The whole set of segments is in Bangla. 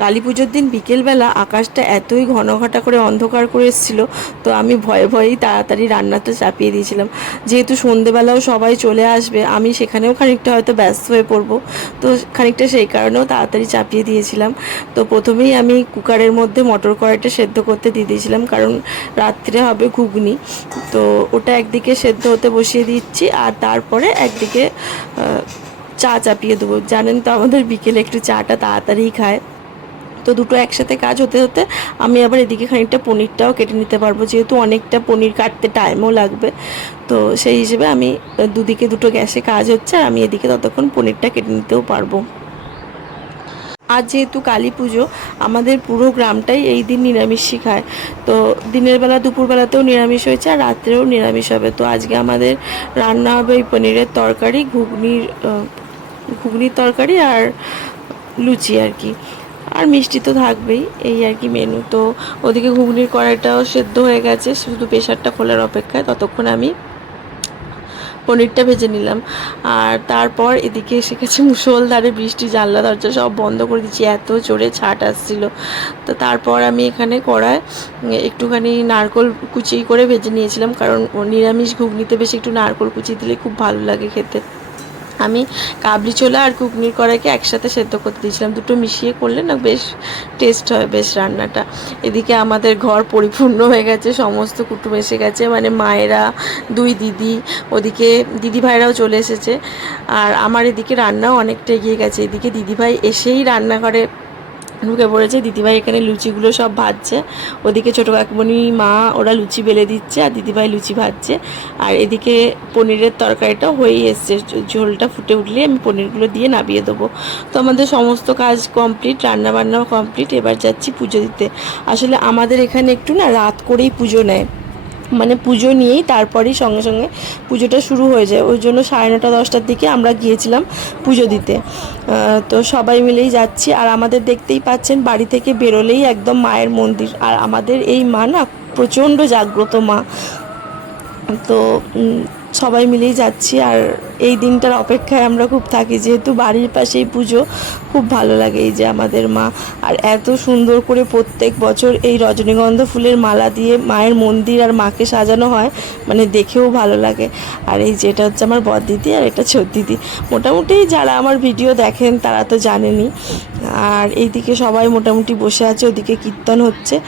কালী পুজোর দিন বিকেলবেলা আকাশটা এতই ঘনঘটা করে অন্ধকার করে এসেছিলো, তো আমি ভয়ে ভয়েই তাড়াতাড়ি রান্নাটা চাপিয়ে দিয়েছিলাম। যেহেতু সন্ধেবেলাও সবাই চলে আসবে, আমি সেখানেও খানিকটা হয়তো ব্যস্ত হয়ে পড়বো, তো খানিকটা সেই কারণেও তাড়াতাড়ি চাপিয়ে দিয়েছিলাম। তো প্রথমেই আমি কুকারের মধ্যে মটর কড়াইটা সেদ্ধ করতে দিয়ে দিয়েছিলাম, কারণ রাত্রে হবে ঘুগনি। তো ওটা একদিকে সেদ্ধ হতে বসিয়ে দিচ্ছি, আর তারপরে একদিকে চা চাপিয়ে দেবো। জানেন তো আমাদের বিকেলে একটু চাটা তাড়াতাড়ি খায়। তো দুটো একসাথে কাজ হতে হতে আমি আবার এদিকে খানিকটা পনিরটাও কেটে নিতে পারবো, যেহেতু অনেকটা পনির কাটতে টাইমও লাগবে। তো সেই হিসেবে আমি দুদিকে দুটো গ্যাসে কাজ হচ্ছে, আর আমি এদিকে ততক্ষণ পনিরটা কেটে নিতেও পারবো। আজ যেহেতু কালী পুজো, আমাদের পুরো গ্রামটাই এই দিন নিরামিষই খায়। তো দিনের বেলা দুপুরবেলাতেও নিরামিষ হয়েছে, আর রাত্রেও নিরামিষ হবে। তো আজকে আমাদের রান্না হবে এই পনিরের তরকারি, ঘুগনির তরকারি আর লুচি আর কি। আর মিষ্টি তো থাকবেই, এই আর কি মেনু। তো ওদিকে ঘুগনির কড়াইটাও সেদ্ধ হয়ে গেছে, শুধু প্রেশারটা খোলার অপেক্ষায়। ততক্ষণ আমি পনিরটা ভেজে নিলাম। আর তারপর এদিকে এসে গেছে মুষলধারে বৃষ্টি, জানলা দরজা সব বন্ধ করে দিচ্ছি, এত জোরে ছাট আসছিল। তো তারপর আমি এখানে কড়ায় একটুখানি নারকোল কুচি করে ভেজে নিয়েছিলাম, কারণ নিরামিষ ঘুগনিতে বেশি একটু নারকোল কুচি দিলে খুব ভালো লাগে খেতে। আমি কাবলি ছোলা আর ঘুগনির কড়াইকে একসাথে সেদ্ধ করতে দিয়েছিলাম, দুটো মিশিয়ে করলে না বেশ টেস্ট হয় বেশ রান্নাটা। এদিকে আমাদের ঘর পরিপূর্ণ হয়ে গেছে, সমস্ত কুটুম এসে গেছে, মানে মায়েরা, দুই দিদি, ওদিকে দিদি ভাইরাও চলে এসেছে। আর আমার এদিকে রান্নাও অনেকটা এগিয়ে গেছে। এদিকে দিদিভাই এসেই রান্নাঘরে ঢুকে পড়েছে। দিদিভাই এখানে লুচিগুলো সব ভাজছে, ওদিকে ছোটো কাকিমণি মা ওরা লুচি বেলে দিচ্ছে, আর দিদিভাই লুচি ভাজছে। আর এদিকে পনিরের তরকারিটাও হয়েই এসছে, ঝোলটা ফুটে উঠলে আমি পনিরগুলো দিয়ে নামিয়ে দেবো। তো আমাদের সমস্ত কাজ কমপ্লিট, রান্নাবান্নাও কমপ্লিট। এবার যাচ্ছি পুজো দিতে। আসলে আমাদের এখানে একটু না রাত করেই পুজো নেয়, মানে পুজো নিয়েই তারপরেই সঙ্গে সঙ্গে পুজোটা শুরু হয়ে যায়। ওই জন্য 9:30 10টার দিকে আমরা গিয়েছিলাম পুজো দিতে। তো সবাই মিলেই যাচ্ছি। আর আমাদের দেখতেই পাচ্ছেন, বাড়ি থেকে বেরোলেই একদম মায়ের মন্দির। আর আমাদের এই মা না প্রচণ্ড জাগ্রত মা। তো সবাই মিলেই যাচ্ছি, আর এই দিনটার অপেক্ষায় আমরা খুব থাকি, যেহেতু বাড়ির পাশেই পুজো। খুব ভালো লাগে এই যে আমাদের মা। আর এত সুন্দর করে প্রত্যেক বছর এই রজনীগন্ধা ফুলের মালা দিয়ে মায়ের মন্দির আর মাকে সাজানো হয়, মানে দেখেও ভালো লাগে। আর এই যেটা হচ্ছে আমার বড় দিদি, আর এটা ছোট দিদি। মোটামুটি যারা আমার ভিডিও দেখেন তারা তো জানেনই। আর এইদিকে সবাই মোটামুটি বসে আছে, ওদিকে কীর্তন হচ্ছে।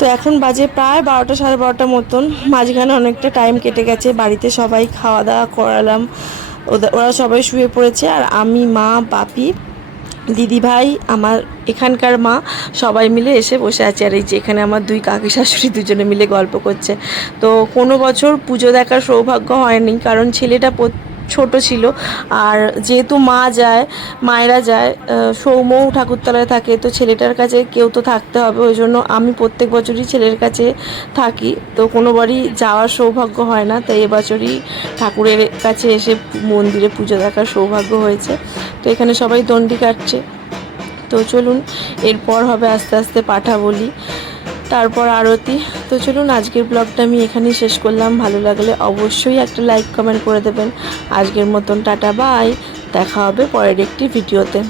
তো এখন বাজে প্রায় 12টা 12:30 মতন। মাঝখানে অনেকটা টাইম কেটে গেছে, বাড়িতে সবাই খাওয়া দাওয়া করালাম, ওরা সবাই শুয়ে পড়েছে। আর আমি, মা, বাপি, দিদিভাই, আমার এখানকার মা সবাই মিলে এসে বসে আছে। আর এই যে এখানে আমার দুই কাকি শাশুড়ি দুজনে মিলে গল্প করছে। তো কোনো বছর পুজো দেখার সৌভাগ্য হয়নি, কারণ ছেলেটা ছোট ছিল। আর যেহেতু মা যায়, মায়েরা যায়, সৌমও ঠাকুরতলায় থাকে, তো ছেলেটার কাছে কেউ তো থাকতে হবে। ওই জন্য আমি প্রত্যেক বছরই ছেলের কাছে থাকি, তো কোনোবারই যাওয়ার সৌভাগ্য হয় না। তাই এবছরই ঠাকুরের কাছে এসে মন্দিরে পুজো দেখার সৌভাগ্য হয়েছে। তো এখানে সবাই দণ্ডি কাটছে। তো চলুন, এরপর হবে আস্তে আস্তে পাঠা বলি, তারপর আরতি। তো চলুন, আজকের ব্লগটা আমি এখানেই শেষ করলাম। ভালো লাগলে অবশ্যই একটা লাইক কমেন্ট করে দেবেন। আজকের মতন টাটা, বাই। দেখা হবে পরের একটি ভিডিওতে।